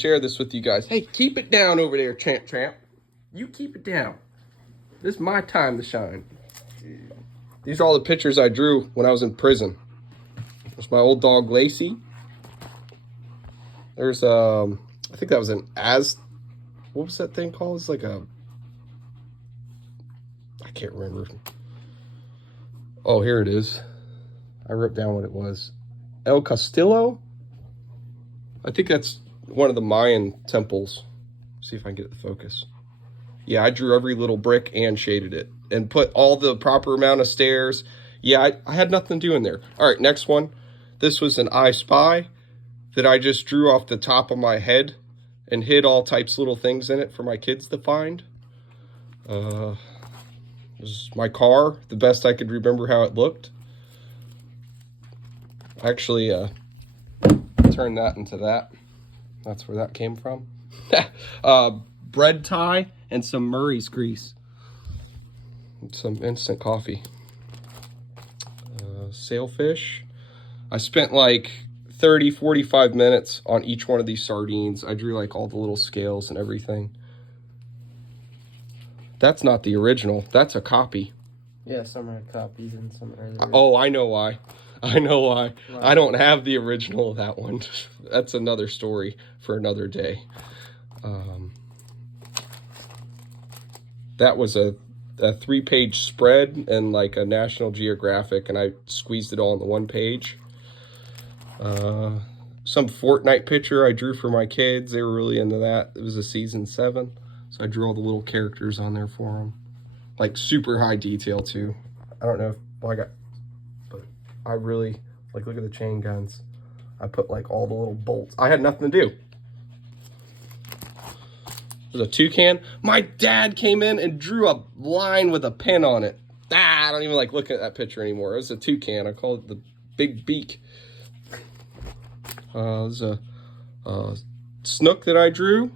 share this with you guys. Hey, keep it down over there, Tramp. You keep it down. This is my time to shine. These are all the pictures I drew when I was in prison. There's my old dog, Lacey. There's, I think that was what was that thing called? It's like I can't remember. Oh, here it is. I wrote down what it was. El Castillo? I think that's one of the Mayan temples. See if I can get it to focus. Yeah, I drew every little brick and shaded it and put all the proper amount of stairs. Yeah, I had nothing to do in there. All right, next one. This was an I Spy that I just drew off the top of my head and hid all types of little things in it for my kids to find. This is my car, the best I could remember how it looked. Actually, turned that into that. That's where that came from. Bread tie and some Murray's grease. Some instant coffee. Sailfish. I spent like 30, 45 minutes on each one of these sardines. I drew like all the little scales and everything. That's not the original. That's a copy. Yeah, some are copies and some are the Oh, I know why. I know why. Wow. I don't have the original of that one. That's another story for another day. That was a 3-page spread and like a National Geographic, and I squeezed it all into one page. Some Fortnite picture I drew for my kids. They were really into that. It was a season 7, so I drew all the little characters on there for them. Like super high detail too. I don't know if but I really, like, look at the chain guns. I put like all the little bolts. I had nothing to do. There's a toucan. My dad came in and drew a line with a pin on it. I don't even like look at that picture anymore. It was a toucan. I call it the big beak. There's a snook that I drew.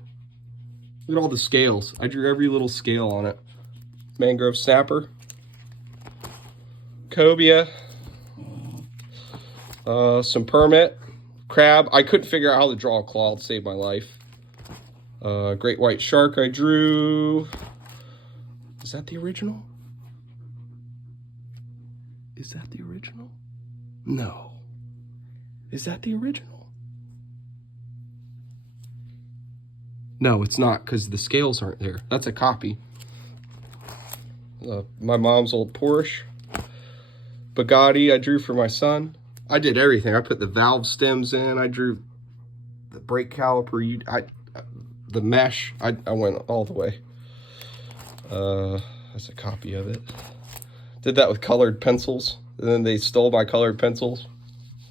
Look at all the scales. I drew every little scale on it. Mangrove snapper. Cobia. Some permit. Crab. I couldn't figure out how to draw a claw to save my life. Great white shark I drew. Is that the original? Is that the original? No. Is that the original? No, it's not, because the scales aren't there. That's a copy. My mom's old Porsche. Bugatti I drew for my son. I did everything. I put the valve stems in. I drew the brake caliper. The mesh. I went all the way. That's a copy of it. Did that with colored pencils. And then they stole my colored pencils.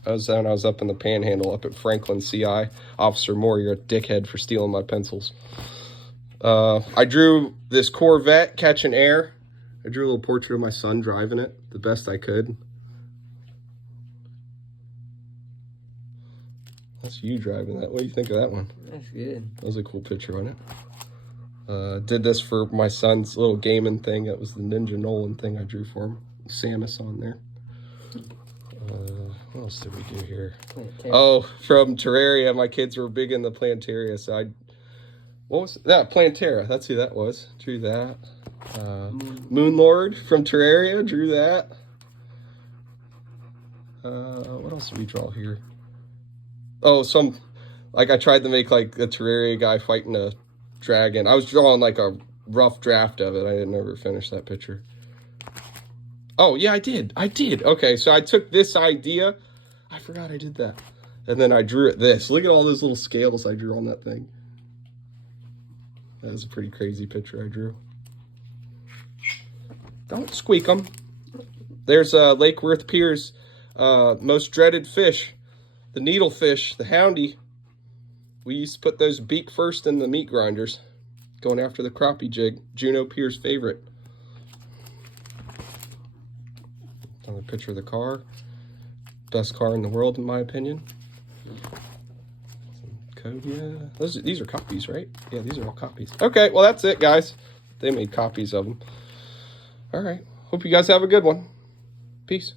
I was up in the Panhandle up at Franklin CI. Officer Moore, you're a dickhead for stealing my pencils. I drew this Corvette catching air. I drew a little portrait of my son driving it the best I could. That's you driving that. What do you think of that one? That's good. That was a cool picture on it. Did this for my son's little gaming thing. That was the Ninja Nolan thing I drew for him. Samus on there. What else did we do here? Oh, from Terraria. My kids were big in the Plantaria, so what was that? Plantera. That's who that was. Drew that. Moonlord from Terraria. Drew that. What else did we draw here? Oh, I tried to make like a Terraria guy fighting a dragon. I was drawing like a rough draft of it. I didn't ever finish that picture. Oh, yeah, I did. Okay, so I took this idea. I forgot I did that. And then I drew it this. Look at all those little scales I drew on that thing. That was a pretty crazy picture I drew. Don't squeak them. There's Lake Worth Pier's most dreaded fish. The needlefish, the houndy. We used to put those beak first in the meat grinders. Going after the crappie jig. Juno Pier's favorite. Another picture of the car. Best car in the world, in my opinion. Code, yeah. These are copies, right? Yeah, these are all copies. Okay, well, that's it, guys. They made copies of them. All right. Hope you guys have a good one. Peace.